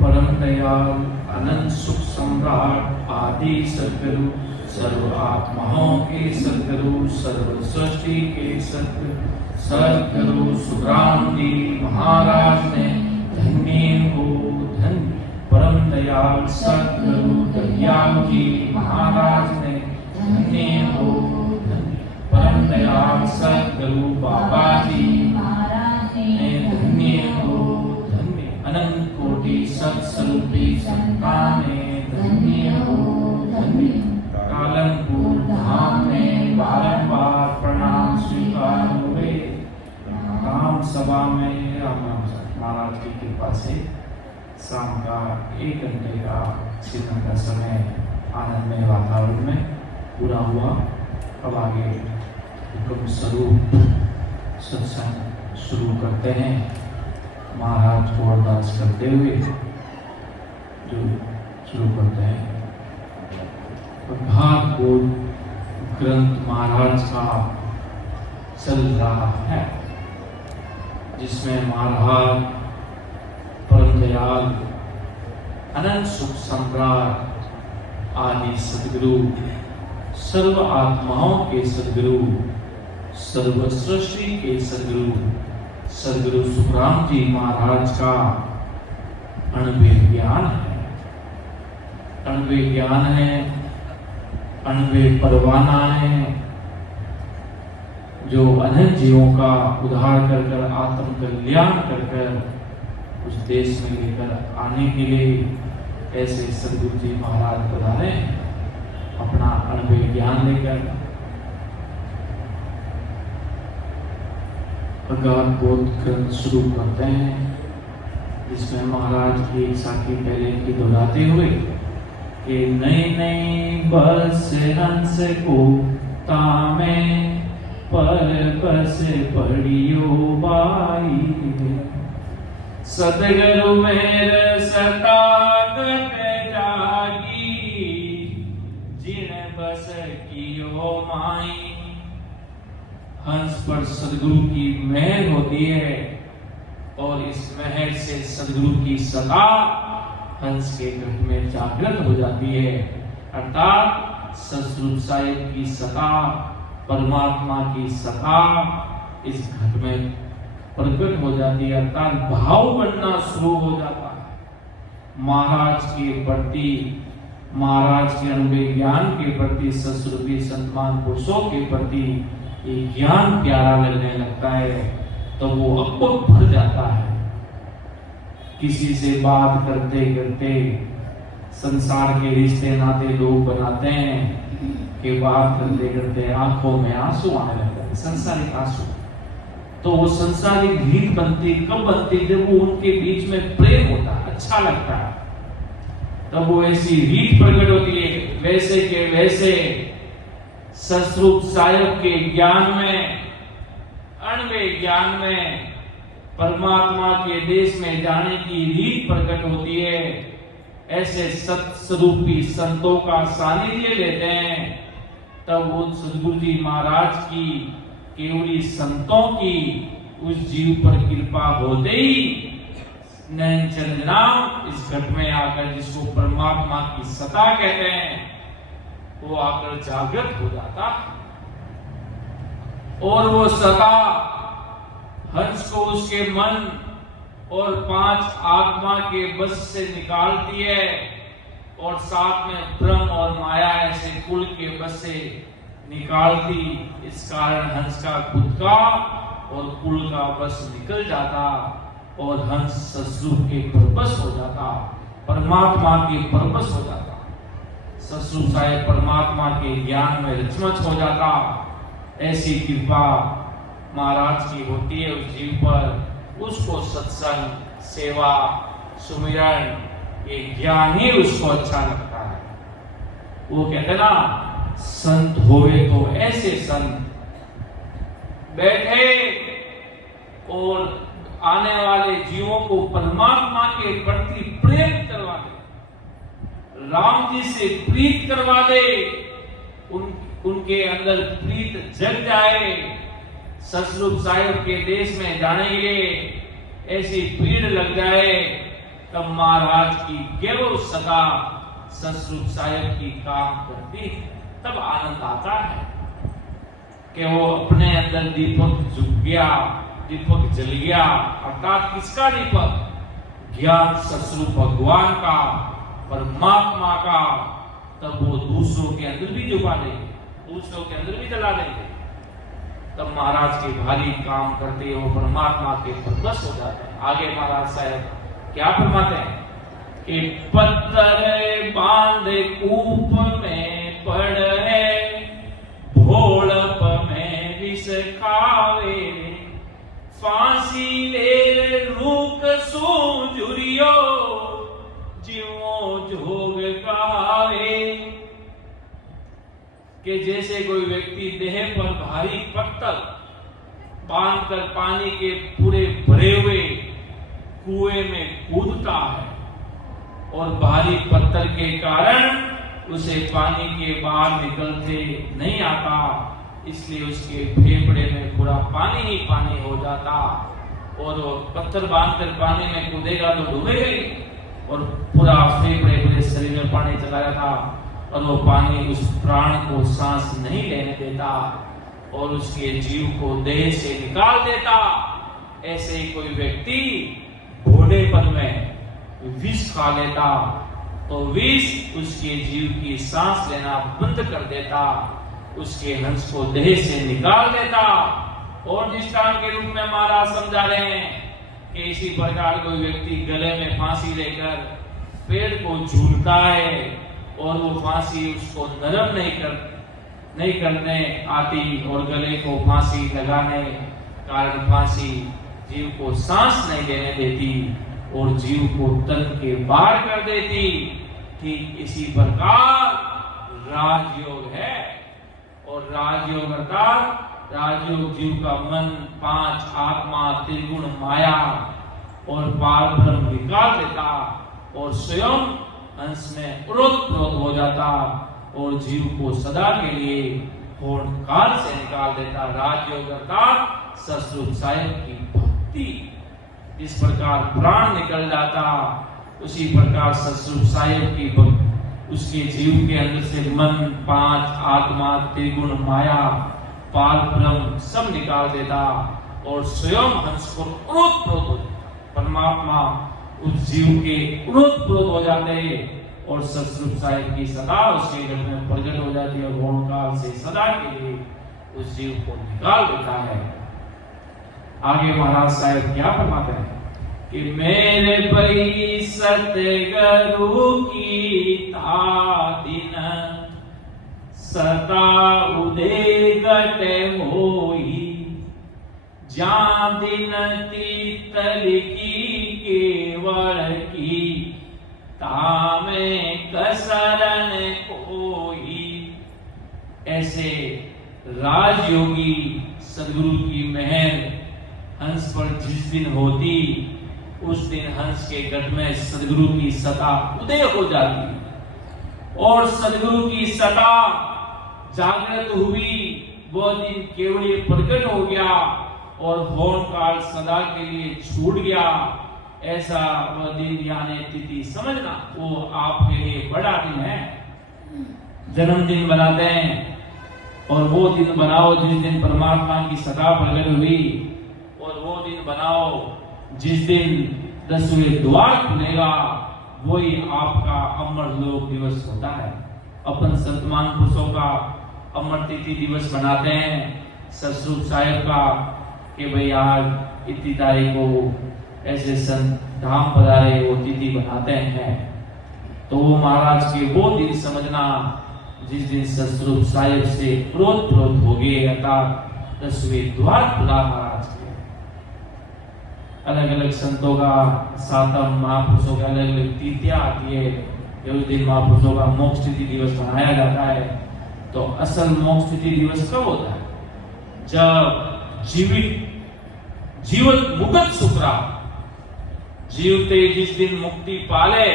परम दयाल अनंत सुख सम्राट आदि सद्गुरु सर्व आत्माओं के सद्गुरु सर्व सृष्टि के सद्गुरु सुखराम जी महाराज ने धन्य हो धन्य। परम दयाल सद्गुरु दयाल जी महाराज ने धन्य हो धन्य। परम दयाल सद्गुरु बाबा जी महाराज ने धन्य हो धन्य। अनंत कोटि सत्स्वरूपी संताने धन्य हो धन्य। कालमपुर धाम में बारंबार प्रणाम स्वीकार हुए। राम सभा में राम महाराज की कृपा से शाम का 1 घंटे का चिंतन का समय आनंदमय वातावरण में पूरा हुआ। अब आगे हुक्म स्वरूप सत्संग शुरू करते हैं। महाराज को अरदास करते हुए जो शुरू करते हैं। भागवत ग्रंथ महाराज का चल रहा है, जिसमें महाराज परम दयाल अनंत सुख सम्राट आदि सद्गुरु सर्व आत्माओं के सद्गुरु सर्व सृष्टि के सद्गुरु सुखराम जी महाराज का अणुव्य ज्ञान है। अणुव्य ज्ञान है, अणुव्य परवाना है, जो अनंत जीवों का उद्धार कर कर आत्म कल्याण कर कर उस देश में लेकर आने के लिए ऐसे सद्गुरु जी महाराज पधारे अपना अणुव्य ज्ञान लेकर। भागवत ग्रंथ शुरू करते हैं, जिसमें महाराज की एक साखी पहले की दोहराते हुए कि नई नई बस हंस को तामे पर बस पड़ियो बाई सतगुरु मेरे सतागत जागी जिन बस कियो माई। हंस पर सदगुरु की मेहर होती है और इस मेहर से सदगुरु की सदा हंस के घट में जागृत हो जाती है। अर्थात सतस्वरूप साहिब की सता, परमात्मा की सता इस घट में प्रकट हो जाती है, अर्थात भाव बनना शुरू हो जाता है। महाराज के प्रति, महाराज के अनुभव ज्ञान के प्रति, सतस्वरूपी संतमान पुरुषों के प्रति ये ज्ञान प्यारा लगने लगता है, तो वो अकुत भर जाता है। किसी से बात करते करते संसार के रिश्ते नाते लोग बनाते हैं कि बात करते करते आंखों में आंसू आने लगते हैं, संसारिक आंसू। तो वो संसारिक रीत बनती कब बनती? जब वो उनके बीच में प्रेम होता है, अच्छा लगता है, तब वो ऐसी रीत प्रकट होती है। वैसे के वैसे सतस्वरूप साहिब के ज्ञान में, अणुव्य ज्ञान में परमात्मा के देश में जाने की रीत प्रकट होती है। ऐसे सतस्वरूपी संतों का सानिध्य लेते हैं, तब उन सद्गुरु जी महाराज की केवली संतों की उस जीव पर कृपा होते ही नैन चंद्रा इस घट में आकर, जिसको परमात्मा की सता कहते हैं, वो आकर जागृत हो जाता और वो सता हंस को उसके मन और 5 आत्मा के बस से निकालती है और साथ में ब्रह्म और माया ऐसे कुल के बस से निकालती। इस कारण हंस का खुद का और कुल का बस निकल जाता और हंस सतस्वरूप के परबस हो जाता, परमात्मा के परबस हो जाता। सतस्वरूप साहिब परमात्मा के ज्ञान में रचमच हो जाता। ऐसी कृपा महाराज की होती है उस जीव पर। उसको सत्संग, सेवा, सुमिरन, ये ज्ञान ही उसको अच्छा लगता है। वो कहते ना, संत होवे तो ऐसे संत बैठे और आने वाले जीवों को परमात्मा के प्रति प्रेम करवा दे, राम जी से प्रीत करवा दे, उनके अंदर प्रीत जग जाए। सतस्वरूप साहिब के देश में जाने के लिए ऐसी भीड़ लग जाए तब महाराज की केवल सदा ससुर साहेब की काम करती है। तब आनंद आता है कि वो अपने अंदर दीपक झुक गया, दीपक जल गया। अर्थात किसका दीपक? ज्ञान ससुर भगवान का, परमात्मा का। तब वो दूसरों के अंदर भी जुबा देंगे, दूसरों के अंदर भी जला देंगे। तब महाराज के भारी काम करते हो परमात्मा के परवश हो जाते हैं। आगे महाराज साहब क्या फरमाते हैं कि पत्थर बांधे कूप में पड़े, भोलप में विष खावे, फांसी ले रूक सूझुरियो, जीवो जोग कहावे। कि जैसे कोई व्यक्ति देह पर भारी पत्थर बांधकर पानी के पूरे भरे हुए कुएं में कूदता है और भारी पत्थर के कारण उसे पानी के बाहर निकलते नहीं आता, इसलिए उसके फेफड़े में पूरा पानी ही पानी हो जाता और वो पत्थर बांधकर पानी में कूदेगा तो डूबेगा ही और पूरा फेफड़े पूरे शरीर में पानी चला जाता और वो पानी उस प्राण को सांस नहीं लेने देता और उसके जीव को देह से निकाल देता। ऐसे ही कोई व्यक्ति बूढ़ेपन में विष खा लेता तो विष उसके जीव की सांस लेना बंद कर देता, उसके हंस को देह से निकाल देता। और दृष्टांत के रूप में महाराज समझा रहे हैं कि इसी प्रकार कोई व्यक्ति गले में फांसी लेकर पेड़ को झूलता है और वो फांसी उसको नरम नहीं करने आती और गले को फांसी लगाने कारण फांसी जीव को सांस नहीं लेने देती और जीव को तन के बाहर कर देती। ठीक इसी प्रकार राजयोग है और राजयोग अर्थात राजयोग जीव का मन, पांच आत्मा, त्रिगुण माया और पार ब्रह्म निकाल देता और स्वयं हंस में ओतप्रोत हो जाता और जीव को सदा के लिए होड़ काल से निकाल देता। राजयोग अर्थात ससुर साहेब की भक्ति। इस प्रकार प्राण निकल जाता, उसी प्रकार ससुर साहेब की भक्ति उसके जीव के अंदर से मन, पांच आत्मा, त्रिगुण माया, पार ब्रह्म सब निकाल देता और स्वयं हंस को ओतप्रोत हो जाता। परमात्मा उस जीव के ओतप्रोत हो जाते और ससुर साहेब की सदा उसके घर में प्रकट हो जाती है और ओंकार से सदा के लिए उस जीव को निकाल देता है। आगे महाराज साहब क्या फरमाते हैं कि मेरे पई सतगुरु की तादिन सता उदे गटे होई, जान दिन तीतल की केवल की तामे कसरन कोई। ऐसे राजयोगी सदगुरु की मेहर हंस पर जिस दिन होती उस दिन हंस के गढ़ में सदगुरु की सता उदय हो जाती और सदगुरु की सता जागृत हुई। वो दिन केवल प्रकट हो गया और होम काल सदा के लिए छूट गया। ऐसा वह दिन यानी तिथि समझना वो आपके लिए बड़ा दिन है। जन्मदिन बनाते हैं और वो दिन बनाओ जिस दिन परमात्मा की सदा प्रकट हुई और वो दिन बनाओ जिस दिन 10वें द्वार खुलेगा, वही आपका अमर लोक दिवस होता है। अपन संतमान पुरुषों का अमर तिथि दिवस बनाते हैं ससुर साहेब का कि भाई आज इतनी तारीख को ऐसे संत धाम पधारे वो तिथि बनाते हैं। तो वो महाराज के वो दिन समझना जिस दिन ससुर साहेब से प्रोत हो गए अर्थात 10वें द्वार खुला महाराज के। अलग अलग संतों का सातम महापुरुषों का अलग अलग तिथियां आती है। उस दिन महापुरुषों का मोक्ष तिथि दिवस मनाया जाता है। तो असल मोक्ष तिथि दिवस कब होता है? जब जीवन मुक्त सुखरा जीवते जिस दिन मुक्ति पाले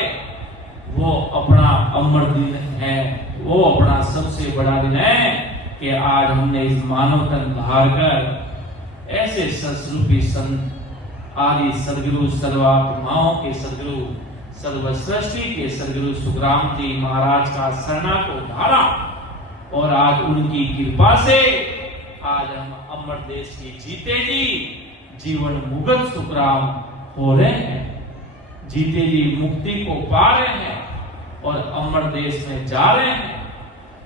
वो अपना अमर दिन है, वो अपना सबसे बड़ा दिन है कि आज हमने इस मानव तन धार कर ऐसे ससरूपी संत आदि सदगुरु सर्वात्माओं के सदगुरु सर्वसृष्टि के सदगुरु सुखराम जी महाराज का शरणा को धारा और आज उनकी कृपा से आज हम अमर देश की जीते जी जीवन मुक्त सुखराम हो रहे हैं, जीते जी मुक्ति को पा रहे हैं और अमर देश में जा रहे हैं।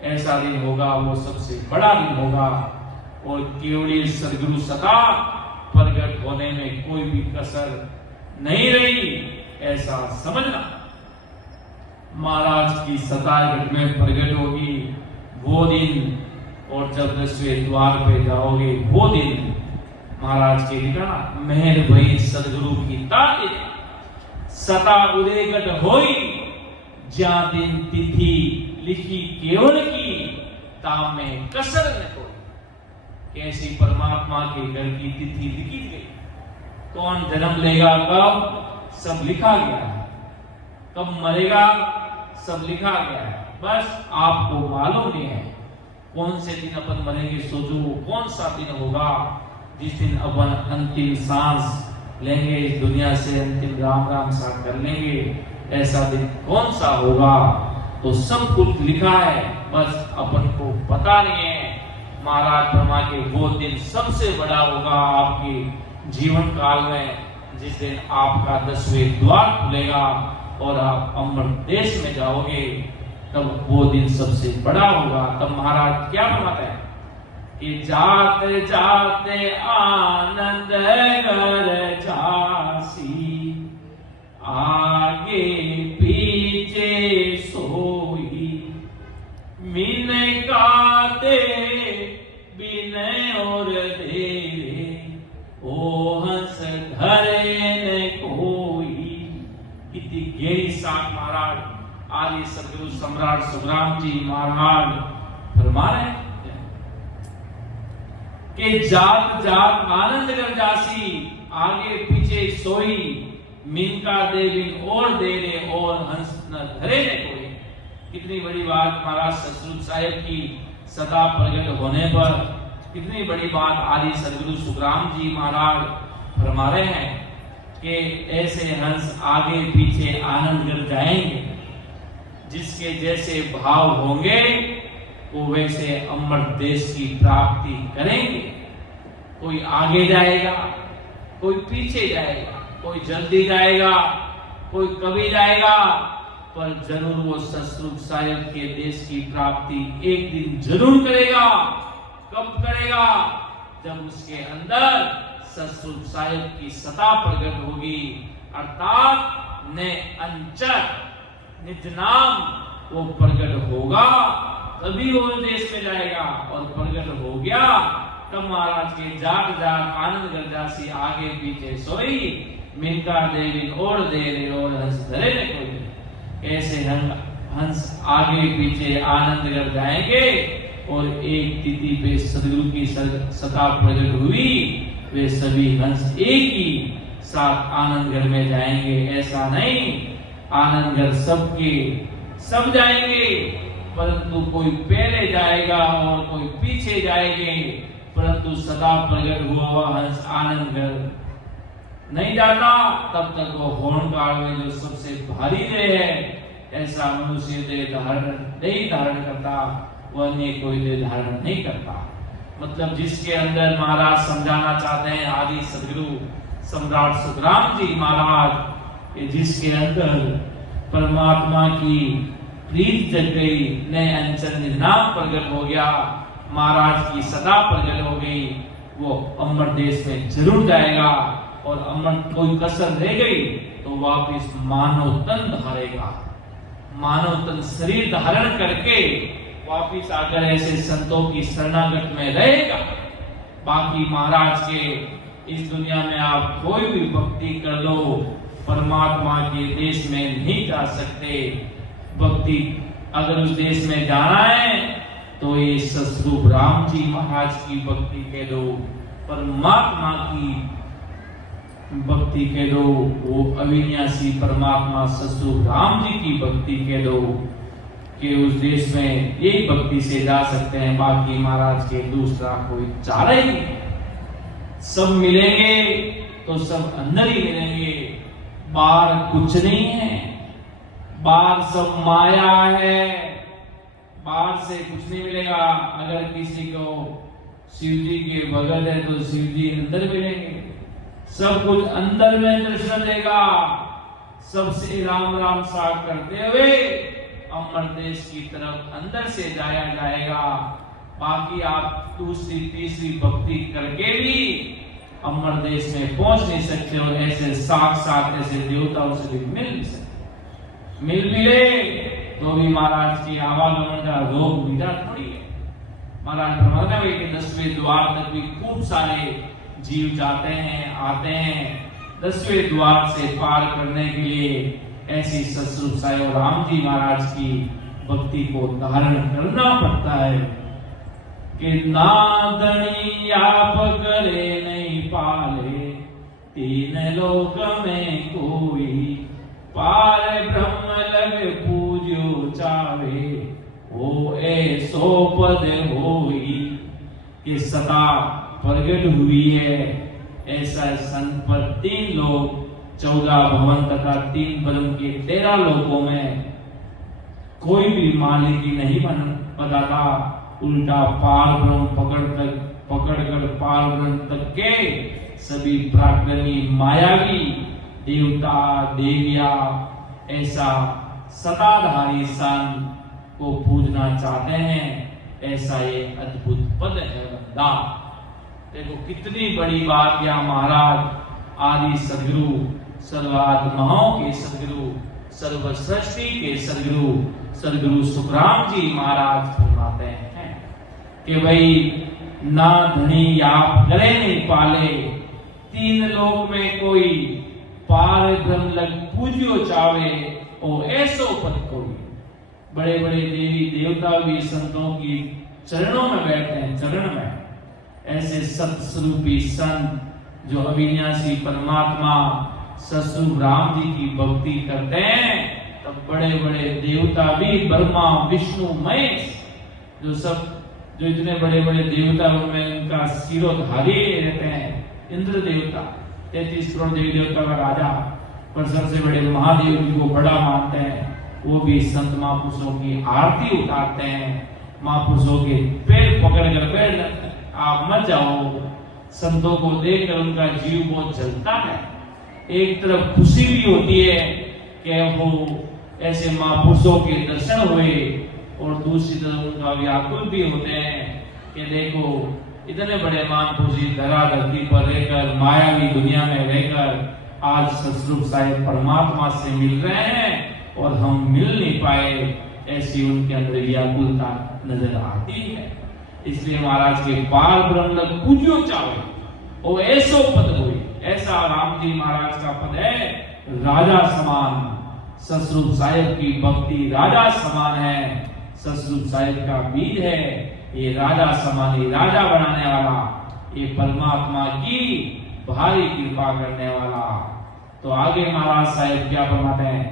ऐसा दिन होगा वो सबसे बड़ा दिन होगा और केवल सदगुरु सता प्रकट होने में कोई भी कसर नहीं रही, ऐसा समझना। महाराज की सता घट में प्रकट होगी वो दिन, और जब 10वें द्वार पे जाओगे वो दिन महाराज के लिखा मेहर भई सदगुरु की ताते सता उदयगट होई ज्या दिन तिथि लिखी केवल की ताम में कसर न कोई। कैसी परमात्मा के घर की तिथि लिखी गई, कौन जन्म लेगा कब सब लिखा गया है, कब मरेगा सब लिखा गया है, बस आपको मालूम नहीं है कौन से दिन अपन मरेंगे। सोचो कौन सा दिन होगा जिस दिन अपन अंतिम सांस लेंगे, इस दुनिया से अंतिम राम राम सा कर लेंगे, ऐसा दिन कौन सा होगा। तो सब कुछ लिखा है, बस अपन को पता नहीं है। महाराज ब्रह्मा के वो दिन सबसे बड़ा होगा आपके जीवन काल में, जिस दिन आपका 10वें द्वार खुलेगा और आप अमर देश में जाओगे, तब वो दिन सबसे बड़ा होगा। तब महाराज क्या फरमाते हैं कि जाते जाते आनंद घर जासी आगे पीछे सोई मीन का दे बिन और दे ओ हंस धरे न कोई। कितनी गहरी साख महाराज आदि सदगुरु सम्राट सुखराम जी महाराज फरमा रहे हैं कि जात जात आनंद कर जासी आगे पीछे सोई मिनका दे बिन और दे रे और हंस न धरे ने कोई। कितनी बड़ी बात महाराज सतरूप साहेब की सदा प्रकट होने पर, कितनी बड़ी बात आदि सदगुरु सुखराम जी महाराज फरमा रहे हैं कि ऐसे हंस आगे पीछे आनंद कर जाएंगे, जिसके जैसे भाव होंगे वो वैसे अमर देश की प्राप्ति करेंगे। कोई आगे जाएगा, कोई पीछे जाएगा, कोई जल्दी जाएगा, कोई कभी जाएगा, पर जरूर वो सतरूप साहेब के देश की प्राप्ति एक दिन जरूर करेगा। कब करेगा? जब उसके अंदर सतरूप साहेब की सत्ता प्रकट होगी, अर्थात ने अंचर निज नाम वो प्रकट होगा, तभी वो देश में जाएगा। और प्रकट हो गया तब महाराज के जाग जाग आनंद गर्जासी आगे पीछे सोई मिनका देवी और दे रे और हंस धरे ने कोई। ऐसे हंस आगे पीछे आनंद कर जाएंगे और एक तिथि पे सदगुरु की सत्ता प्रकट हुई, वे सभी हंस एक ही साथ आनंद घर में जाएंगे। ऐसा नहीं आनंद घर सबके सब जाएंगे, परंतु कोई पहले जाएगा और कोई पीछे जाएंगे, परंतु सदा प्रकट हुआ हंस आनंद घर नहीं जाता तब तक वो होर्ण काल में जो सबसे भारी देह है, ऐसा मनुष्य देह धारण नहीं धारण करता, वह अन्य कोई देह धारण नहीं करता। मतलब जिसके अंदर महाराज समझाना चाहते हैं आदि सदगुरु सम्राट सुखराम जी महाराज, जिसके अंदर परमात्मा की प्रीत जग गई, नए अंचल नाम प्रकट हो गया, महाराज की सदा प्रकट हो गई, वो अमर देश में जरूर जाएगा। और अमर कोई कसर रह गई तो वापिस मानव तन धारेगा, मानव तन शरीर धारण करके वापिस आकर ऐसे संतों की शरणागत में रहेगा। बाकी महाराज के इस दुनिया में आप कोई भी भक्ति कर लो, परमात्मा के देश में नहीं जा सकते। भक्ति अगर उस देश में जाना है तो ये सतरूप राम जी महाराज की भक्ति के दो, परमात्मा की भक्ति के दो, वो अविनाशी परमात्मा सतरूप राम जी की भक्ति के दो, कि उस देश में यही भक्ति से जा सकते हैं। बाकी महाराज के दूसरा कोई चारा ही नहीं। सब मिलेंगे तो सब अंदर ही मिलेंगे, बाहर कुछ नहीं है। बाहर सब माया है, बाहर से कुछ नहीं मिलेगा। अगर किसी को शिव जी के भगत है तो शिव जी अंदर मिलेंगे, सब कुछ अंदर में दर्शन देगा। सबसे राम राम सा करते हुए अमर देश की तरफ अंदर से जाया जाएगा। बाकी आप दूसरी तीसरी भक्ति करके भी अमर देश में पहुंच नहीं सकते, और ऐसे साक्षात ऐसे देवताओं से भी मिल नहीं सकते। मिल मिले तो भी महाराज की आवागमन का रोग मीठा थोड़ी है। महाराज ब्रह्मगावी के 10वें द्वार तक भी खूब सारे जीव जाते हैं, आते हैं। 10वें द्वार से पार करने के लिए ऐसी ससुर सायो राम जी महाराज की भक्ति को धारण करना पड़ता है कि नादनी आप करे नहीं पाले, तीन लोक में कोई पार ब्रह्म लग पूज्यो चावे, वो ऐसो पद होई कि सदा प्रगट हुई है। ऐसा संत पर 3 लोग 14 भवन तथा 3 ब्रह्म के 13 लोकों में कोई भी मालिकी नहीं बन बताता, उल्टा पार ब्रह्म पकड़कर पार ब्रह्म तक के सभी पराक्रमी मायावी देवता देविया ऐसा सताधारी सन को पूजना चाहते हैं। ऐसा ये अद्भुत पद है बंदा। देखो कितनी बड़ी बात या महाराज आदि सदगुरु, सर्वात्माओं के सदगुरु, सर्वसृष्टि के सदगुरु सदगुरु सुखराम जी महाराज फरमाते हैं कि भाई ना धनी आप करे नहीं पाले, 3 लोक में कोई पार ब्रह्म लग पूज्यो चावे, ओ ऐसो पद कोई। बड़े बड़े देवी देवता भी संतों की चरणों में बैठते हैं, चरण में। ऐसे सत्स्वरूपी संत जो अविनाशी परमात्मा सतस्वरूप राम जी की भक्ति करते हैं, तब बड़े बड़े देवता भी ब्रह्मा विष्णु महेश जो इतने बड़े बड़े देवता उनमें उनका शिरोधारी रहते हैं। इंद्र देवता 33 करोड़ देवी देवता का राजा, पर सबसे बड़े महादेव जी को बड़ा मानते हैं। वो भी संत महापुरुषों की आरती उतारते हैं, महापुरुषों के पैर पकड़कर पैर आप मत जाओ। संतों को देखकर उनका जीव बहुत जलता है। एक तरफ खुशी भी होती है कि वो ऐसे महापुरुषों के दर्शन हुए, और दूसरी तरफ उनका व्याकुल भी होते हैं कि देखो इतने बड़े महापुरुष धरा धरती पर रहकर मायावी दुनिया में रहकर आज सतस्वरूप साहिब परमात्मा से मिल रहे हैं और हम मिल नहीं पाए। ऐसी उनके अंदर व्याकुलता नजर आती है। इसलिए महाराज के पार ब्रह्म लग पूज्यो चावे, ओ ऐसो पद हुई। ऐसा राम जी महाराज का पद है, राजा समान। सतस्वरूप साहिब की भक्ति राजा समान है। सतस्वरूप साहिब का बीज है ये राजा समान, ये राजा बनाने वाला, ये परमात्मा की भारी कृपा करने वाला। तो आगे महाराज साहिब क्या फरमाते हैं,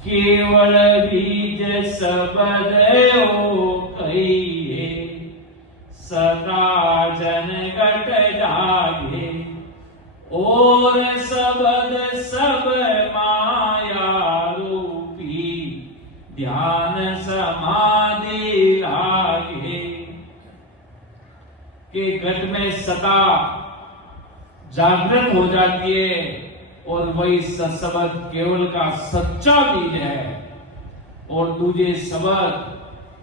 केवल बीज सबद ओ कहिए, सदा जन घट जागे, और सबद सब माया रूपी, ध्यान समाधि लागे। के घट में सदा जागृत हो जाती है, और वही सत्शब्द केवल का सच्चा बीज है। और दूजे शब्द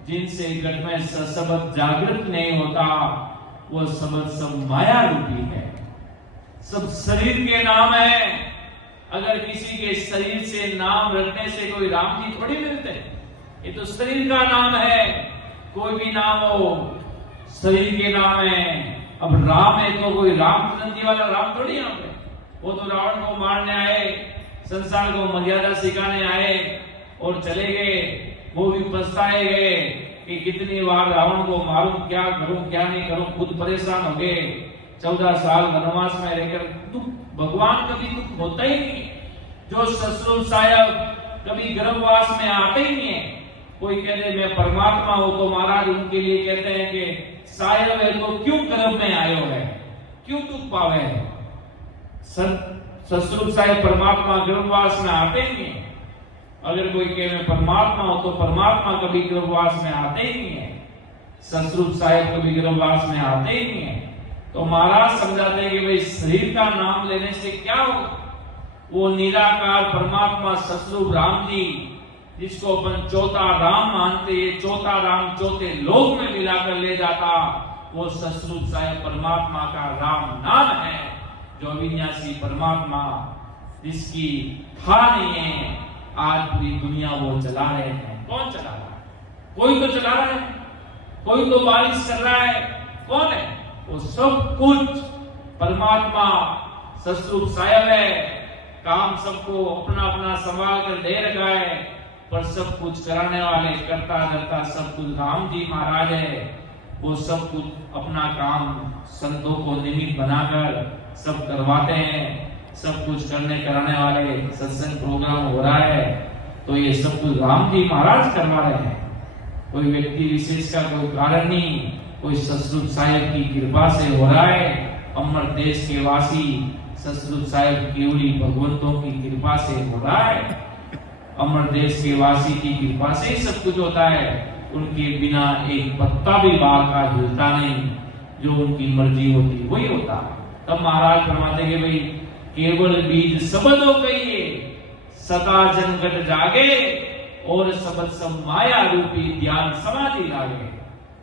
जिनसे घट में सत्शब्द जागृत नहीं होता, वो शब्द सब माया रूपी है, सब शरीर के नाम है। अगर किसी के शरीर से नाम रखने से कोई राम जी थोड़ी मिलते, ये तो शरीर का नाम है। कोई भी नाम हो शरीर के नाम है। अब राम है तो कोई रामचंद्र जी वाला राम थोड़ी यहाँ पे, वो तो रावण को मारने आए, संसार को मर्यादा सिखाने आए और चले गए। वो भी पछताए गए कि कितनी बार रावण को मारूं, क्या करूं क्या नहीं करूं, खुद परेशान हो गए। 14 साल वनवास में रहकर दुख, भगवान कभी दुख होता ही नहीं। जो ससुर साहब कभी गर्भवास में आते ही नहीं है। कोई कहते मैं परमात्मा हूं तो महाराज उनके लिए कहते हैं कि साहब है तो क्यों गर्भ में आयो है, क्यों दुख पावे है। सतरूप साहेब परमात्मा गर्भवास में आते नहीं है। अगर कोई कहे मैं परमात्मा हो तो परमात्मा कभी गर्भवास में आते ही नहीं है, सतरूप साहेब कभी गर्भवास में आते ही नहीं है। तो महाराज समझाते हैं कि भाई शरीर का नाम लेने से क्या होगा। वो निराकार परमात्मा सतरूप राम जी, जिसको अपन चौथा राम मानते हैं, चौथा राम चौथे लोक में मिलाकर ले जाता, वो सतरूप साहेब परमात्मा का राम नाम है, जो अविनाशी परमात्मा जिसकी था नहीं है, आज पूरी दुनिया वो चला रहे हैं। कौन चला रहा है? कोई तो चला रहा है, कोई तो बारिश कर रहा है। कौन है? वो सब कुछ परमात्मा सतरूप साहेब है। काम सबको अपना अपना संभाल कर दे रखा है, पर सब कुछ कराने वाले करता धरता सब कुछ राम जी महाराज है। वो सब कुछ अपना काम संतों को निमित्त बनाकर सब करवाते हैं। सब कुछ करने कराने वाले सत्संग प्रोग्राम हो रहा है तो ये सब कुछ राम जी महाराज करवा रहे हैं। कोई व्यक्ति विशेष का कोई कारण नहीं, कोई सतरूप साहेब की कृपा से हो रहा है। अमर देश के वासी सतरूप साहेब केवली भगवंतों की कृपा से हो रहा है। अमर देश के वासी की कृपा से ही सब कुछ होता है। उनके बिना एक पत्ता भी बाल का हिलता नहीं, जो उनकी मर्जी होती वही होता। तब महाराज फरमाते कि भाई केवल बीज शब्द हो गई, सदा जनगत जागे और शब्द सब माया रूपी ध्यान समाधि लागे।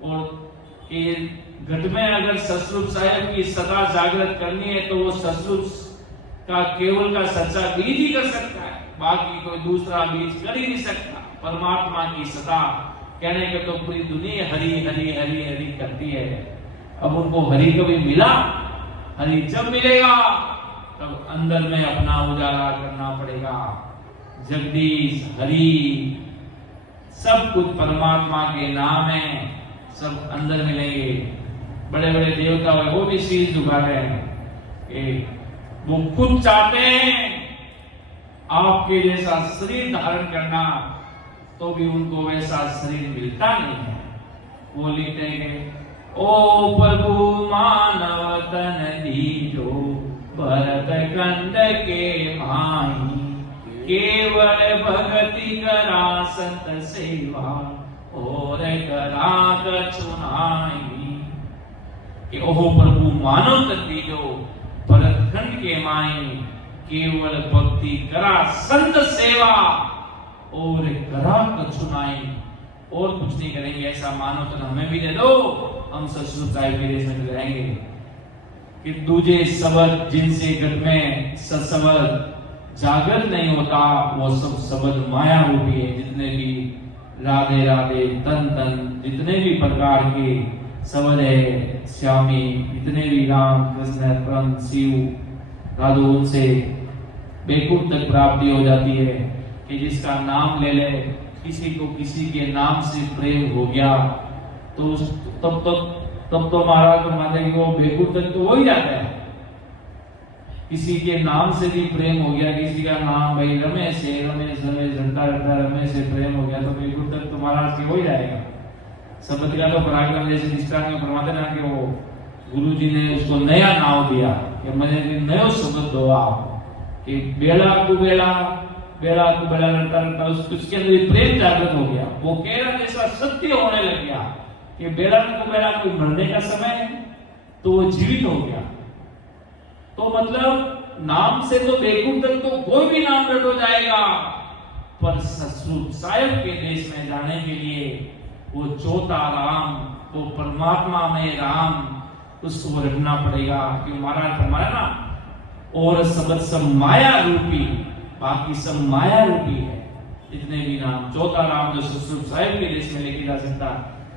और ये घट में अगर सतरूप साहेब की सदा जागृत करनी है तो वो सतरूप का केवल का सच्चा बीज ही कर सकता है, बाकी कोई दूसरा बीज कर ही नहीं सकता। परमात्मा की सदा कहने के तो पूरी दुनिया हरि हरि हरि हरि करती है। अब उनको हरि कभी मिला? हरि जब मिलेगा तब अंदर में अपना उजाला करना पड़ेगा। जगदीश हरि सब कुछ परमात्मा के नाम है, सब अंदर मिलेंगे। बड़े बड़े देवता है वो भी शीश झुका रहे हैं, वो खुद चाहते हैं आपके जैसा शरीर धारण करना, तो भी उनको वैसा शरीर मिलता नहीं है। वो लिखते हैं ओ प्रभु मानव तन दीजो भरत कंद के माही, केवल भगति करा संत सेवा और करा कछुनाई। कि ओहो प्रभु मानव तन दीजो भरत खंड के माही, केवल भक्ति करा संत सेवा और करा कछुनाई। और कुछ नहीं करेंगे, ऐसा मानो तो हमें भी दे दो, हम सतरूप साहेब के देश में रहेंगे। कि दूजे शब्द जिनसे घट में सत्शब्द जागृत नहीं होता, वो सब शब्द माया रूपी है। जितने भी राधे राधे तन तन जितने भी प्रकार के शब्द है, श्यामी जितने भी राम कृष्ण परम शिव राधो, उनसे बेकुंठ तक प्राप्ति हो जाती है। कि जिसका नाम ले ले, किसी को किसी के नाम से प्रेम हो गया तो तब तो महाराज को मानते कि वो बेकुंठ तक तो हो ही जाता है। किसी के नाम से भी प्रेम हो गया, किसी का नाम भाई रमेश है, रमेश रमेश झंडा रखता रमेश से प्रेम हो गया तो बेकुंठ तक तो महाराज के हो ही जाएगा। शब्द का तो पराक्रम जैसे निष्ठा में फरमाते ना कि वो गुरु जी ने उसको नया नाम दिया कि मैंने नयो शब्द दो आप, कि बेला कुबेला बेला कुबेला रहता उसके अंदर प्रेम जागृत हो गया। वो कह रहा जैसा सत्य होने लग गया कि बेला कुबेला कोई मरने का समय है तो वो जीवित हो गया। तो मतलब नाम से तो बेकुंठ तक तो कोई भी नाम रट हो जाएगा, पर सतरूप साहेब के देश में जाने के लिए वो चौथा राम, वो परमात्मा में राम, उसको रखना पड़ेगा। क्यों महाराज फरमाया ना, और शब्द सब माया रूपी, बाकी सब माया रूपी है। जितने भी नाम, चौथा राम जो सतरूप साहेब के देश में लेके जा सकता।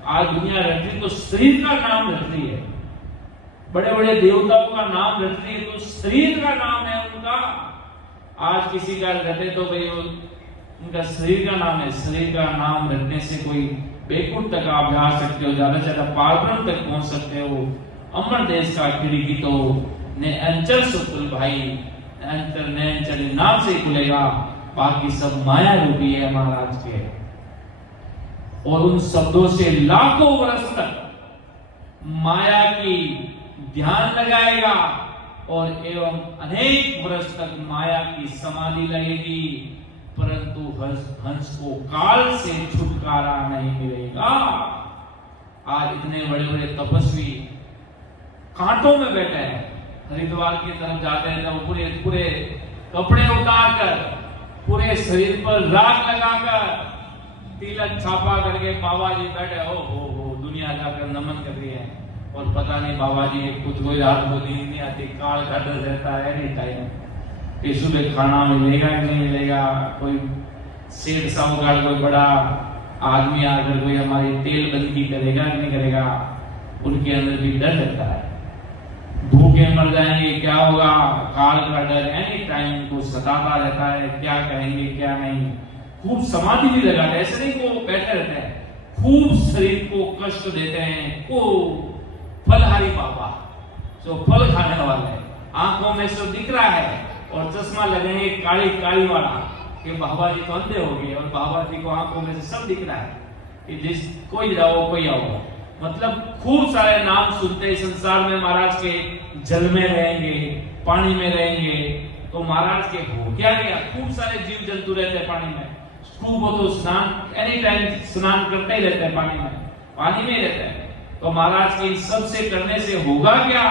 आज दुनिया रखती तो शरीर का नाम रखती है, बड़े बड़े देवताओं का नाम रखती है तो शरीर का नाम है उनका। आज किसी का रखे तो भाई उनका शरीर का नाम है। शरीर का नाम रखने से कोई बेकुंठ तक आप जा सकते हो, ज्यादा से ज्यादा पारब्रह्म तक पहुंच सकते हो। अमर देश का खिड़की तो ने अंचल सुकुल भाई, अंतर ने अंचल नाम से खुलेगा, बाकी सब माया रूपी है महाराज के। और उन शब्दों से लाखों वर्ष तक माया की ध्यान लगाएगा, और एवं अनेक वर्ष तक माया की समाधि लगेगी, परंतु हंस को काल से छुटकारा नहीं मिलेगा। आज इतने बड़े बड़े तपस्वी कांटों में बैठे हैं, हरिद्वार की तरफ जाते हैं तो पूरे पूरे कपड़े उतारकर, पूरे शरीर पर राख लगाकर, तिलक छापा करके बाबा जी बैठे हो दुनिया जाकर नमन कर रही है। और पता नहीं बाबा जी कुछ कोई रात को नींद नहीं आती, काल का डर रहता है एनी टाइम कि सुबह खाना मिलेगा कि नहीं मिलेगा, कोई सेठ साहूकार कोई बड़ा आदमी आकर कोई हमारी तेल बंदी करेगा कि नहीं करेगा, उनके अंदर भी डर रहता है। भूखे मर जाएंगे क्या होगा, काल का डर एनी टाइम उनको सताता रहता है, क्या कहेंगे क्या नहीं। खूब समाधि भी लगाते, ऐसे नहीं वो बैठे रहते हैं, खूब शरीर को कष्ट देते हैं। को फलहारी बाबा जो फल खाने वाले, आंखों में सब दिख रहा है और चश्मा लगेंगे काली काली वाला कि बाबा जी तो अंधे हो गए और बाबा जी को आंखों में से सब दिख रहा है कि जिस कोई जाओ कोई आओ। मतलब खूब सारे नाम सुनते संसार में, महाराज के जल में रहेंगे, पानी में रहेंगे, तो महाराज के हो क्या गया, खूब सारे जीव जंतु रहते हैं पानी में, खूब वो तो स्नान एनी टाइम स्नान करते ही रहते हैं पानी में ही रहते हैं। तो महाराज के सब से करने से होगा क्या,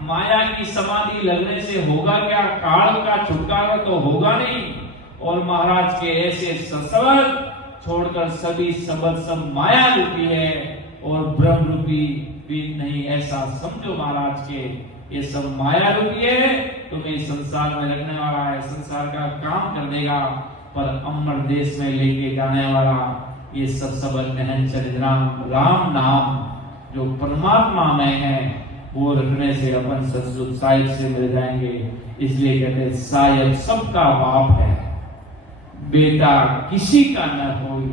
माया की समाधि लगने से होगा क्या, काल का छुटकारा तो होगा नहीं। और महाराज के ऐसे सत्संग छोड़कर सभी सबद सब माया रूपी है और ब्रह्म रूपी भी नहीं, ऐसा समझो महाराज के ये सब माया रूपी है, तुम्हें संसार में रखने वाला है, संसार का काम कर देगा, पर अमर देश में लेके जाने वाला ये सब सबद नहन चरित राम नाम जो परमात्मा में है, वो रखने से अपन सतसुख साहिब से मिल जाएंगे। इसलिए कहते हैं साहिब सबका बाप है, बेटा किसी का न होई,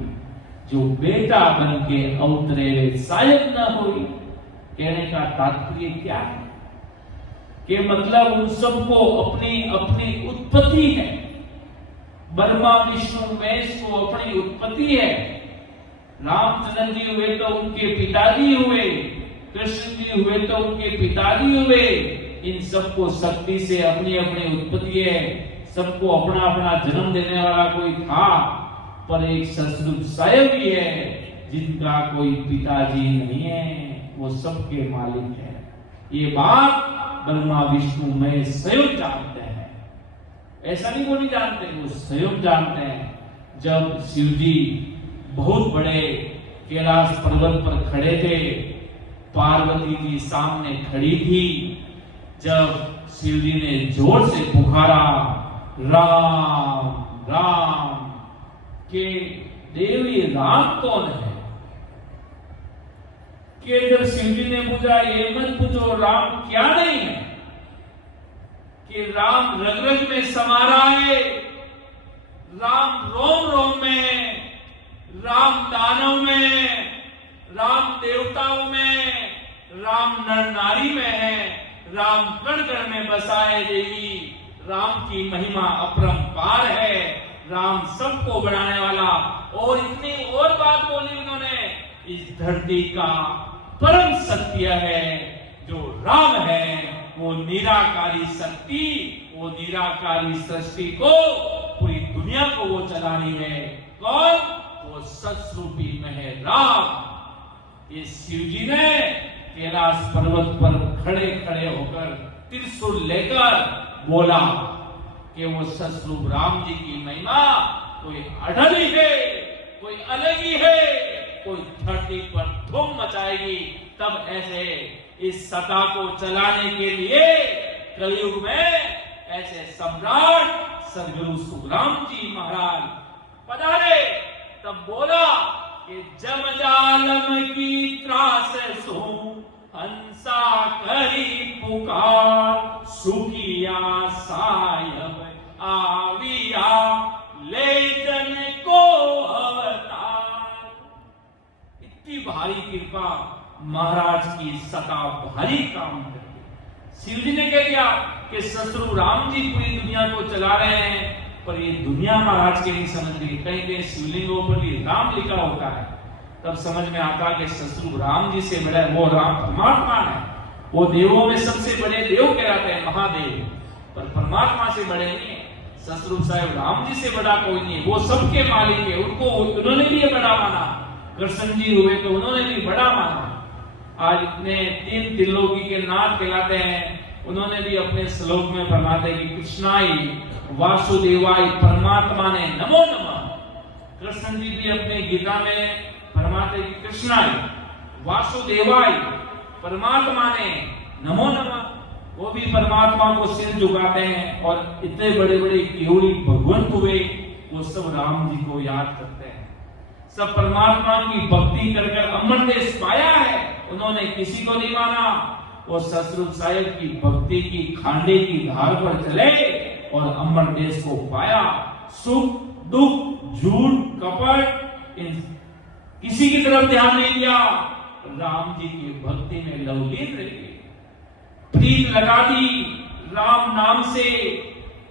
जो बेटा बन के अवतरे साहिब न होई। कहने का तात्पर्य क्या है कि मतलब उन सबको अपनी अपनी उत्पत्ति है, ब्रह्मा विष्णु महेश को अपनी उत्पत्ति है। रामचंद्र जी हुए तो उनके पिताजी हुए, कृष्ण जी हुए तो उनके पिताजी हुए। इन सबको शक्ति से अपनी अपनी उत्पत्ति है, सबको अपना अपना जन्म देने वाला कोई था, पर एक सतसंग साहिब भी है जिनका कोई पिताजी नहीं है, वो सबके मालिक है। ये बात ब्रह्मा विष्णु में स्वयं जानते हैं, ऐसा नहीं वो नहीं जानते, वो स्वयं जानते हैं। जब शिव जी बहुत बड़े कैलाश पर्वत पर खड़े थे, पार्वती जी सामने खड़ी थी, जब शिव जी ने जोर से पुकारा राम राम के देवी राम कौन है, कि जब शिव जी ने पूछा ये मत पूछो राम क्या नहीं है, कि राम रग रग में समा रहा है, राम रोम रोम में, राम दानव में, राम देवताओं में, राम नर नारी में है, राम कण कण में बसाए देवी। राम की महिमा अपरंपार है, राम सबको बनाने वाला। और इतनी और बात बोली उन्होंने, इस धरती का परम सत्य है जो राम है, वो निराकारी शक्ति, वो निराकारी सृष्टि को, पूरी दुनिया को वो चलानी है। कौन? वो सत्स्वरूपी में है राम। ये शिव जी ने कैलाश पर्वत पर खड़े खड़े होकर त्रिशूल लेकर बोला कि वो सत्स्वरूप राम जी की महिमा कोई अढ़ल ही है, कोई अलग ही है, कोई धरती पर धूम मचाएगी। तब ऐसे इस सत्ता को चलाने के लिए कलयुग में ऐसे सम्राट सदगुरु सुखराम जी महाराज पधारे। तब बोला कि जम जालम की त्रास सो हंसा करी पुकार, सुखिया सायब आविया ले जन को अवतार। इतनी भारी कृपा महाराज की सता भारी काम करती। शिव जी ने कह दिया कि ससुर राम जी पूरी दुनिया को चला रहे हैं, पर ये दुनिया महाराज के नहीं समझ रही। कहीं कहीं शिवलिंगों पर भी राम लिखा होता है, तब समझ में आता कि ससुर राम जी से बड़ा वो राम परमात्मा है। वो देवों में सबसे बड़े देव कहलाते हैं, महादेव, पर परमात्मा से बड़े नहीं है। सतरूप साहिब राम जी से बड़ा कोई नहीं है, वो सबके मालिक है, उनको उन्होंने भी बड़ा माना। कृष्ण जी हुए तो उन्होंने भी बड़ा माना। आज इतने 3 त्रिलोकी के नाथ कहलाते हैं, उन्होंने भी अपने श्लोक में फरमाते कि कृष्णाय वासुदेवाय, परमात्मा ने नमो नमः। कृष्ण जी भी अपने गीता में फरमाते कि कृष्णाय वासुदेवाय, परमात्मा ने नमो नमः। वो भी परमात्मा को सिर झुकाते हैं और इतने बड़े बड़े केवली भगवंत हुए, वो सब राम जी को याद करते हैं। सब परमात्मा की भक्ति कर कर अमर देश पाया है, उन्होंने किसी को नहीं माना। वो सतरूप साहिब की भक्ति की खांडे की धार पर चले और अमर देश को पाया। सुख दुख झूठ कपट इन किसी की तरफ ध्यान नहीं दिया, राम जी की भक्ति में लवलीन रहे, प्रीत लगा दी राम नाम से।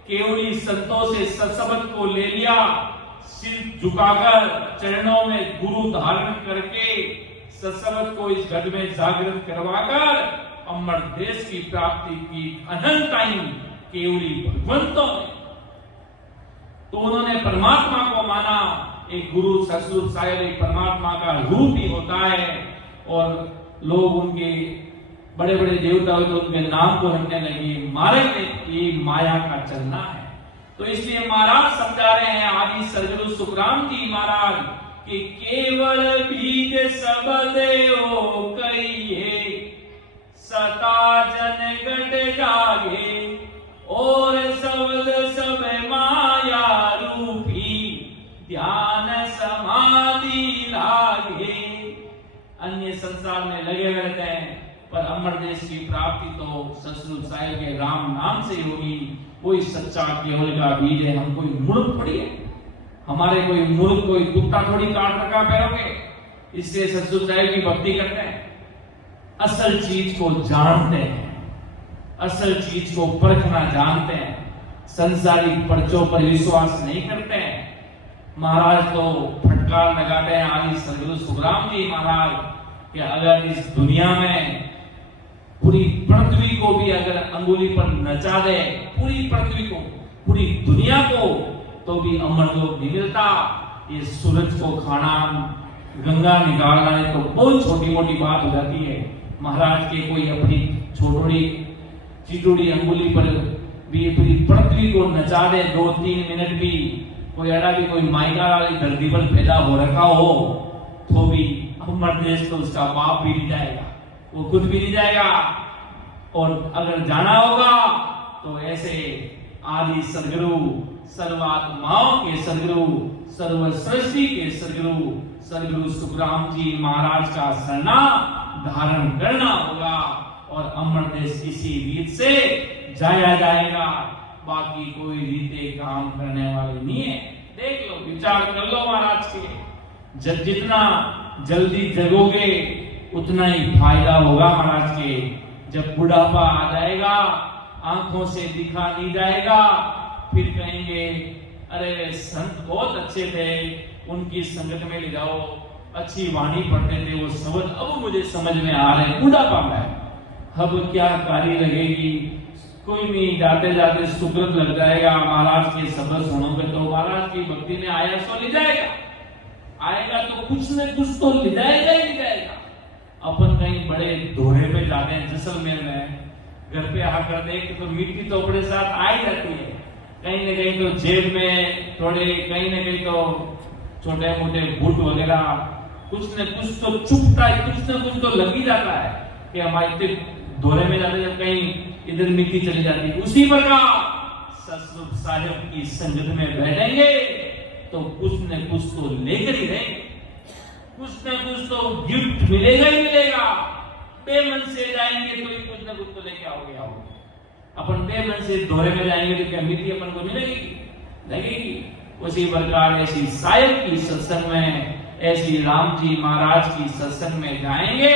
केवली संतों से सत्संग को ले लिया, सिर झुकाकर चरणों में गुरु धारण करके सत्संग को इस घट में जागृत करवाकर अमर देश की प्राप्ति की अनंत टाइम केवली भगवंतों ने। तो उन्होंने परमात्मा को माना। एक गुरु सतरूप साहिब एक परमात्मा का रूप ही होता है, और लोग उनके बड़े बड़े देवता हुए तो उनके नाम को रखने लगे। मार्ग में ये माया का चलना है। तो इसलिए महाराज समझा रहे हैं, आदि सदगुरु सुखराम जी महाराज, कि केवल बीज सबद हो कहिए, सता जन गट जागे, और सबद सब माया रूपी, ध्यान समाधि लागे। अन्य संसार में लगे हुए रहते हैं, पर अमर देश की प्राप्ति तो सतरूप साहिब के राम नाम से होगी। कोई सच्चा केवल का बीज है। हम कोई मूर्ख थोड़ी है, हमारे कोई मूर्ख कोई कुत्ता थोड़ी काट रखा पैरोगे, इससे सतरूप साहिब की भक्ति करते हैं। असल चीज को जानते हैं, असल चीज को परखना जानते हैं, संसारिक पर्चों पर विश्वास नहीं करते हैं। महाराज तो फटकार लगाते हैं आदि सदगुरु सुखराम जी महाराज कि अगर इस दुनिया में पूरी पृथ्वी को भी अगर अंगुली पर नचा दे, पूरी पृथ्वी को, पूरी दुनिया को, तो भी अमरलोक नहीं मिलता। ये सूरज को खाना, गंगा निकालना है तो बहुत छोटी मोटी बात हो जाती है। महाराज के कोई अपनी छोटी चिटुड़ी अंगुली पर भी पूरी पृथ्वी को नचा दे 2-3 मिनट भी, कोई अड़ा भी कोई माइका वाली धरती पर पैदा हो रखा हो, तो भी अमर देश तो उसका बाप भी नहीं जाएगा, वो खुद भी नहीं जाएगा। और अगर जाना होगा तो ऐसे आदि सदगुरु, सर्वात्माओं के सदगुरु, सर्व सृष्टि के सदगुरु सदगुरु सुखराम जी महाराज का शरणा धारण करना होगा, और अमर देश इसी रीत से जाया जाएगा। बाकी कोई रीते काम करने वाले नहीं है। देख लो, विचार कर लो महाराज के, जितना जल्दी जगोगे उतना ही फायदा होगा महाराज के। जब बुढ़ापा आ जाएगा, आंखों से दिखा नहीं जाएगा, फिर कहेंगे अरे संत बहुत अच्छे थे, उनकी संगत में ले जाओ, अच्छी वाणी पढ़ते थे, वो शब्द अब मुझे समझ में आ रहे, बुढ़ापा में अब क्या कार्य लगेगी। कोई नहीं, जाते जाते सुकृत लग जाएगा। महाराज के शब्द सुनोगे तो महाराज की भक्ति में आया सो ले जाएगा, आएगा तो कुछ न कुछ तो ले जाएगा ही जाएगा। अपन कहीं बड़े दोहरे पे जाते हैं, जैसलमेर में, घर पे आकर देख तो मिट्टी तो अपने साथ आ ही जाती है। कहीं न कहीं तो जेब में थोड़े, कहीं न कहीं तो छोटे मोटे बूट वगैरह, कुछ न कुछ तो चुपता है, कुछ न कुछ तो लग ही जाता है कि हमारे दोहरे में जाते जब कहीं इधर मिट्टी चली जाती है। उसी प्रकार सतरूप साहिब की संगत में बैठेंगे तो कुछ न कुछ तो लेकर ही रहेंगे, कुछ न कुछ तो गिफ्ट मिलेगा ही मिलेगा। बेमन से जाएंगे तो कुछ न कुछ तो लेके आओगे। अपन बेमन से दोहरे में जाएंगे तो क्या मिट्टी अपन को मिलेगी, लगेगी। उसी प्रकार ऐसी साहिब की सत्संग में, ऐसी राम जी महाराज की सत्संग में जाएंगे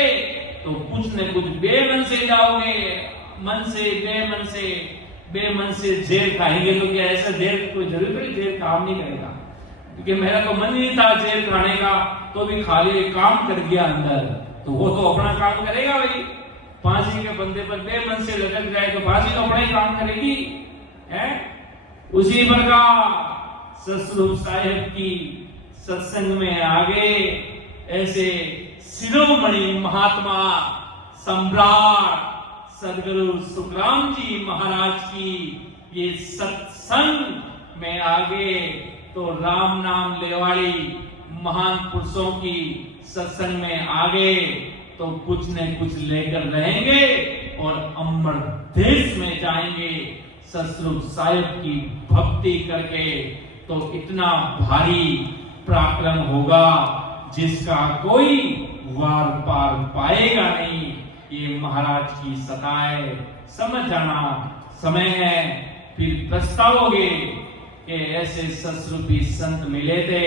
तो कुछ न कुछ बेमन से जाओगे, मन से बेमन से जेल खाएंगे तो क्या ऐसा जेल कोई जरूरी नहीं, जेल काम नहीं करेगा। क्योंकि मेरा तो मन नहीं था जेल खाने का, तो भी खाली काम कर दिया अंदर, तो वो तो अपना काम करेगा भाई। फांसी के बंदे पर बेमन से लटक जाए तो फांसी तो अपना ही काम करेगी, है? उसी प्रकार सतरूप साहिब की सत्संग में आगे ऐसे शिरोमणि महात्मा सम्राट सदगुरु सुखराम जी महाराज की ये सत्संग में आगे तो राम नाम लेवाड़ी महान पुरुषों की सत्संग में आगे तो कुछ न कुछ लेकर रहेंगे और अमर देश में जाएंगे सतरूप साहिब की भक्ति करके। तो इतना भारी पराक्रम होगा जिसका कोई वार पार पाएगा नहीं। ये महाराज की सताए समझ जाना समय है। फिर पछताओगे कि ऐसे सतरूपी संत मिले थे,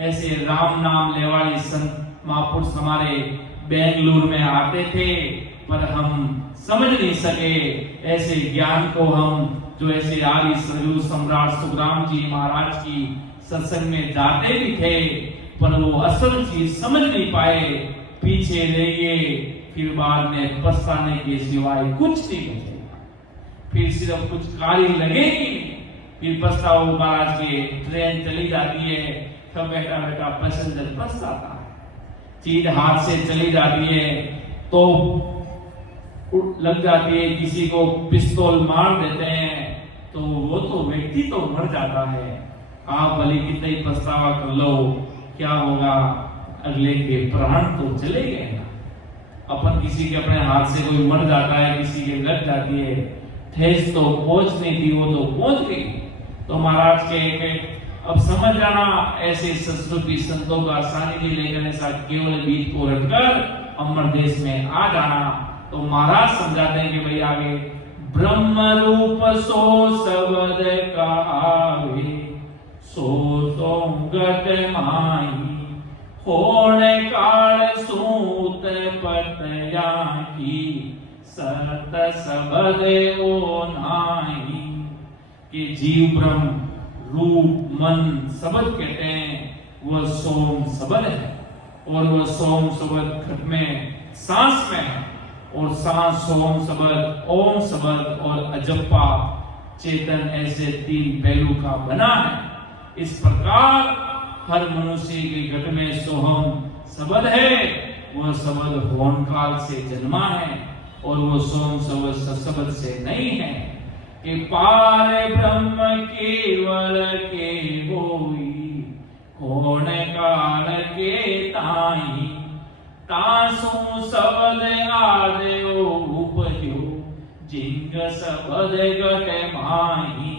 ऐसे राम नाम लेवाली संत महापुरुष हमारे बेंगलुरु में आते थे, पर हम समझ नहीं सके ऐसे ज्ञान को। हम जो ऐसे आदि सदगुरु सम्राट सुखराम जी महाराज की सत्संग में जाते भी थे, पर वो असल चीज समझ नहीं पाए, पीछे रह गए। फिर बाद में पछताने के सिवाय कुछ नहीं बचेगा, फिर सिर्फ कुछ कार्य लगेगी। फिर पछताओ महाराज की ट्रेन चली जाती है, सब बैठा बैठा पैसेंजर पछताता है, चीज हाथ से चली जाती है तो लग जाती है, किसी को पिस्तौल मार देते हैं तो वो तो व्यक्ति तो मर जाता है। आप भले कितना ही पछतावा कर लो, क्या होगा, अगले के प्राण तो चले गए ना। अपन किसी के अपने हाथ से कोई मर जाता है, किसी के लग जाती है, ठेस तो पहुंचनी थी, वो तो पहुंच गई। तो महाराज के अब समझ जाना, ऐसे सतरूपी संतों का सानिध्य लेकर ऐसा केवल बीत को रटकर अमर देश में आ जाना। तो महाराज समझाते हैं कि भाई आगे ब्रह्म रूप सो शब्द कहावे, सो गत माही होने काल सूत पतया की, सत शब्द ओ नाही। कि जीव ब्रह्म रूप मन शब्द कहते हैं, वह सोम शब्द है, और वह सोम शब्द घट में सांस में है, और सांस सोम शब्द ओम शब्द और अजप्पा चेतन ऐसे तीन पहलू का बना है। इस प्रकार हर मनुष्य के घट में सोहम शब्द है, वह शब्द होन काल से जन्मा है, और वह सोम शब्द शब्द से नहीं है। कि पार ब्रह्म केवल के होई, होन काल के ताई, तासु शब्द आदि उपजो, जिंग शब्द गट माही।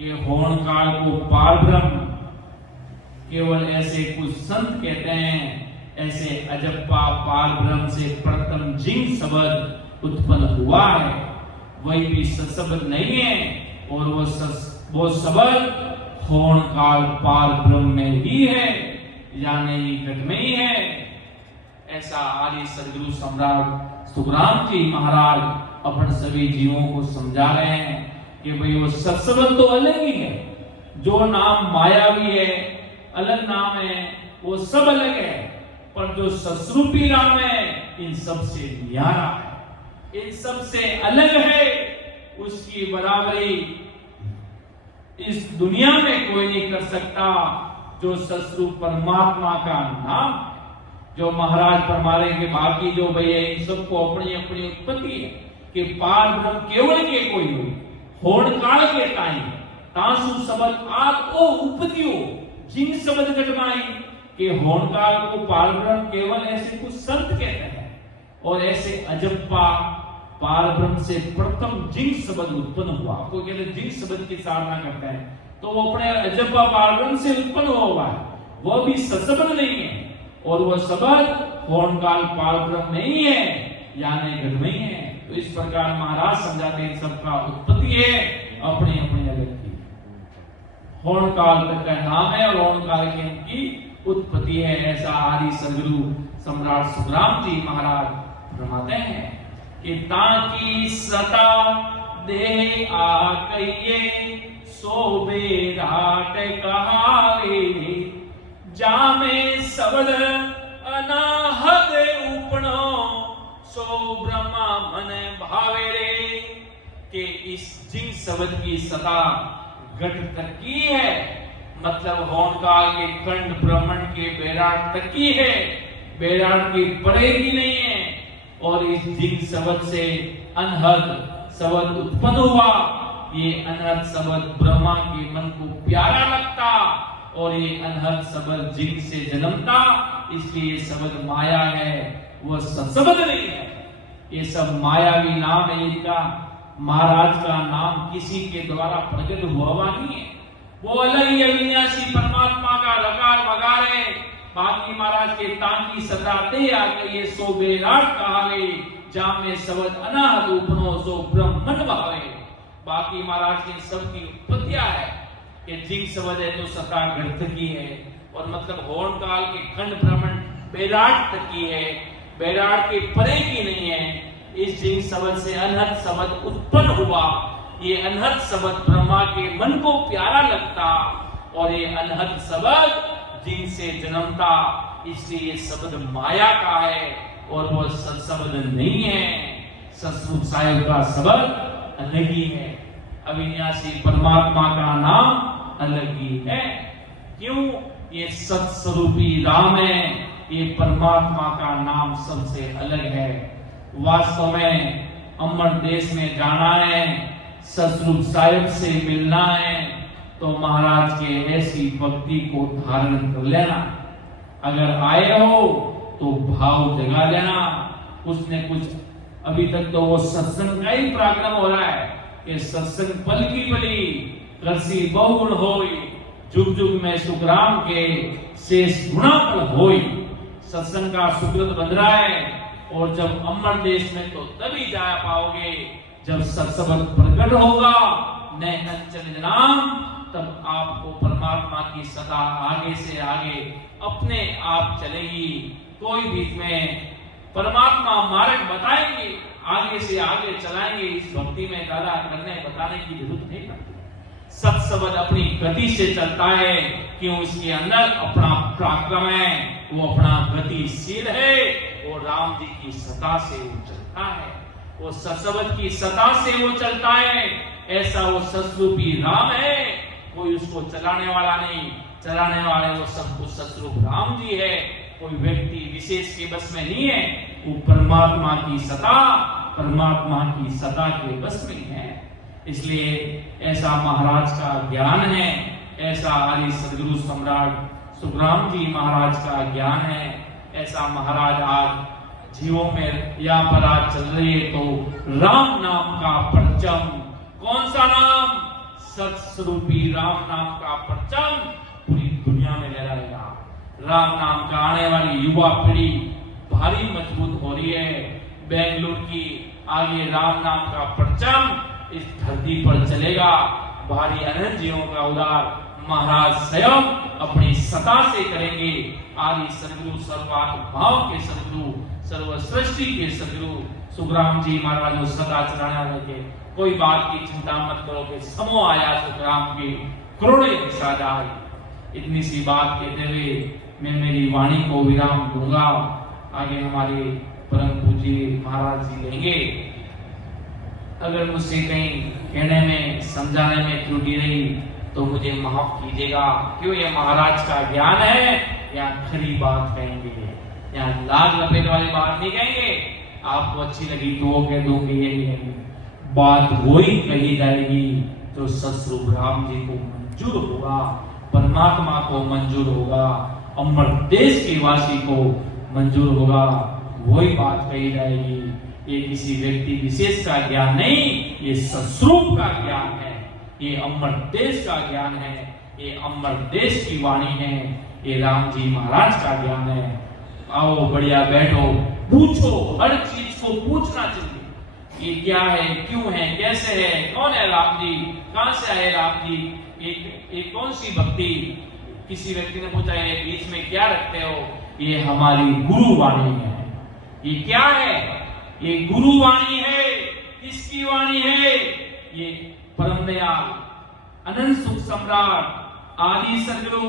ये होन काल को पार ब्रह्म केवल ऐसे कुछ संत कहते हैं, ऐसे अजप्पा पार ब्रह्म से प्रथम जिंग शब्द उत्पन्न हुआ है, वही भी सत्शब्द नहीं है, और वो शब्द होन काल पार ब्रह्म में ही है, यानी घट में ही है। ऐसा आदि सदगुरु सम्राट सुखराम जी महाराज अपन सभी जीवों को समझा रहे हैं कि भाई वो सत्शब्द तो अलग ही है, जो नाम मायावी है अलग नाम है, वो सब अलग है, पर जो सतरूपी राम है इन सब से न्यारा है, इन सब से अलग है। उसकी बराबरी इस दुनिया में कोई नहीं कर सकता। जो सतरूप परमात्मा का नाम, जो महाराज परमारे के बाकी जो भैया इन सबको अपनी अपनी उत्पत्ति है कि पार ब्रह्म केवल के कोई हो, होड़ काल के ताई तासु शब्द आप ओ उपतियो जिन शब्द घटमाई कि होड़ काल को पार ब्रह्म केवल ऐसे कुछ संत कहते हैं, और ऐसे अजप्पा पार ब्रह्म से प्रथम जिन शब्द उत्पन्न हुआ, आपको कहते हैं जिन शब्द की साधना करते हैं, तो वो अपने अजप्पा पार ब्रह्म से उत्पन्न हुआ है, वह भी सशब्द नहीं है, और वह शब्द होड़ काल पार ब्रह्म नहीं है, यानी घट में ही है। तो इस प्रकार महाराज समझाते हैं सबका उत्पत्ति है अपने अपने अलग की, होड़ काल तक का नाम है और होड़ काल की उनकी उत्पत्ति है। ऐसा आदि सदगुरु सम्राट सुखराम जी महाराज फरमाते हैं कि ताकि सता दे आकइये सो बेराट कहावे, जामे शब्द अनाहद उपनो सो ब्रह्मा मन भावे रे, कि इस जिन शब्द की सता घट तक की है, मतलब होन काल के खंड ब्रह्मंड के बेराट तक की है, बेराट की परे की नहीं है। और इस जिन शब्द से अनहद शब्द उत्पन्न हुआ, ये अनहद शब्द ब्रह्मा के मन को प्यारा लगता, और ये अनहद शब्द जिन से जन्मता, इसलिए ये शब्द माया है, वह सत्शब्द नहीं है। ये सब मायावी नाम है इनका। महाराज का नाम किसी के द्वारा प्रकट हुआ नहीं है, वो अलग ही अविनाशी परमात्मा का रकार मगार है। बाकी महाराज के तांकी सदाते आगे ये सो बेराट कहावे, जामे शब्द अनाहद उपनो सो ब्रह्मन भावे। बाकी महाराज के सब की उत्पत्तियां है कि जिन शब्द है तो सता घट की है, और मतलब होन काल के खंड ब्रह्मंड बेराट तक की है, बेराट के परे की नहीं है। इस जिन शब्द से अनहद शब्द उत्पन्न हुआ, ये अनहद शब्द ब्रह्मा के मन को प्यारा लगता, और ये अनहद शब्द जिन से जन्मता, इसलिए ये शब्द माया का है, और वो सत्शब्द नहीं है। सतरूप साहिब का शब्द अलग ही है, अविनाशी परमात्मा का नाम अलग ही है। क्यों? ये सत्स्वरूपी राम है, ये परमात्मा का नाम सबसे अलग है। वास्तव में अमर देश में जाना है, सतरूप साहिब से मिलना है, तो महाराज के ऐसी भक्ति को धारण कर लेना। अगर आए हो तो भाव जगा लेना। कुछ न कुछ अभी तक तो वो सत्संग का ही पराक्रम हो रहा है कि सत्संग पल की पली करसी बहुगुण होई, जुग जुग में सुखराम के शेष गुणा पर होई। सत्संग का सुकृत बन रहा है, और जब अमर देश में तो तभी जा पाओगे जब सत्संग प्रकट होगा नए अंचल नाम, तब आपको परमात्मा की सदा आगे से आगे अपने आप चलेगी। कोई बीच में परमात्मा मार्ग बताएंगे, आगे से आगे चलाएंगे। इस भक्ति में दादा करने बताने की जरूरत नहीं पड़ती। सत्संग अपनी गति से चलता है, क्यों? इसके अंदर अपना पराक्रम है, वो अपना गतिशील है, वो राम जी की सता से वो चलता है, वो सत्संग की सता से वो चलता है। ऐसा वो सतरूपी राम है, कोई उसको चलाने वाला नहीं। चलाने वाले वो सब कुछ सतरूप राम जी है, कोई व्यक्ति विशेष के बस में नहीं है। वो परमात्मा की सता, परमात्मा की सता के बस में है। इसलिए ऐसा महाराज का ज्ञान है, ऐसा आदि सदगुरु सम्राट सुखराम जी महाराज का ज्ञान है। ऐसा महाराज आज जीवों में यहाँ पर आज चल रही है, तो राम नाम का परचम, कौन सा नाम? सत्स्वरूपी राम नाम का परचम पूरी दुनिया में लहराएगा। राम नाम का आने वाली युवा पीढ़ी भारी मजबूत हो रही है। बेंगलुरु की आगे राम नाम का परचम इस धरती पर चलेगा। भारी अनंत जीवों का उद्धार महाराज स्वयं अपनी सता से करेंगे। आदि सदगुरु सर्वात्म भाव के सदगुरु, सर्व सृष्टि के सदगुरु सुखराम जी महाराज सदा चलाने वाले के कोई बात की चिंता मत करो कि समो आया सुखराम की करोड़े दिशा जाए। इतनी सी बात कहते हुए मैं मेरी वाणी को विराम दूंगा। आगे हमारे परम पूज्य महाराज जी लेंगे। अगर मुझसे कहीं कहने में समझाने में त्रुटि रही तो मुझे माफ कीजिएगा। क्यों? ये महाराज का ज्ञान है, यहाँ खरी बात कहेंगे, यहाँ लाग लपेट वाली बात नहीं कहेंगे। आपको अच्छी लगी तो वो कह दूंगी, यही है बात वही कही जाएगी जो सतस्वरूप राम जी को मंजूर होगा, परमात्मा को मंजूर होगा, अमर देश के वासी को मंजूर होगा, वही बात कही जाएगी। ये किसी व्यक्ति विशेष का ज्ञान नहीं, ये सतस्वरूप का ज्ञान है, ये अमर देश का ज्ञान है, ये अमर देश की वाणी है, ये राम जी महाराज का ज्ञान है। आओ बढ़िया बैठो, पूछो, हर चीज को पूछना चाहिए। ये क्या है, क्यों है, कैसे है, कौन है राम जी, कहां से आए राम जी, एक कौन सी भक्ति। किसी व्यक्ति ने पूछा है बीच में क्या रखते हो? ये हमारी गुरु वाणी है। ये क्या है? ये गुरु वाणी है। किसकी वाणी है? ये परम दयाल अनंत सुख सम्राट आदि सदगुरु,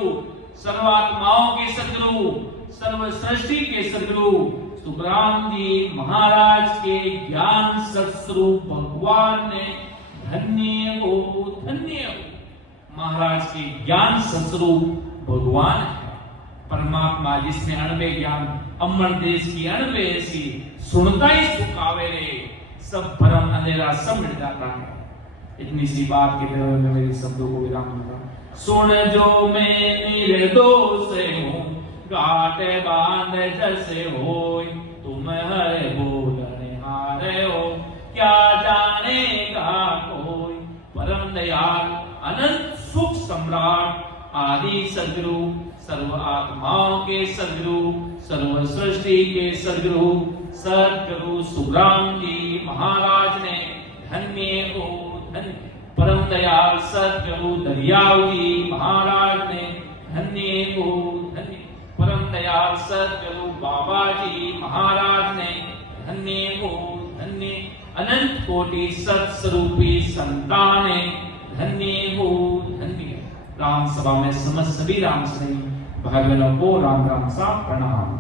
सर्वात्माओं के सदगुरु, सर्व सृष्टि के सदगुरु सुखराम जी महाराज के ज्ञान सत्स्वरूप भगवान ने धन्य हो, धन्य हो। महाराज के ज्ञान सत्स्वरूप भगवान है परमात्मा, जिसने अणवे ज्ञान अमर देश की अणवे ऐसी सुनता ही सुखावे रे, सब भरम अंधेरा सब मिट जाता है। इतनी सी बात के लिए मैं मेरे शब्दों को विराम दूंगा। सुन जो मैं निर्दोष हूँ, गाटे बांध जैसे होय, तुम है बोलने हारे हो, क्या जानेगा कोई। परम दयाल अनंत सुख सम्राट आदि सदगुरु, सर्व आत्माओं के सदगुरु, सर्व सृष्टि के सदगुरु सदगुरु सुखराम जी महाराज ने धन्य हो, धन्य। परम दयाल सदगुरु दरियाव जी महाराज ने धन्य हो, धन्य। परम दयाल सदगुरु बाबा जी महाराज ने धन्य हो, धन्य। अनंत कोटि सत्स्वरूपी संतान ने धन्य हो, धन्य। राम सभा में समस्त सभी राम स्नेही भाई बहनों को राम राम सा प्रणाम।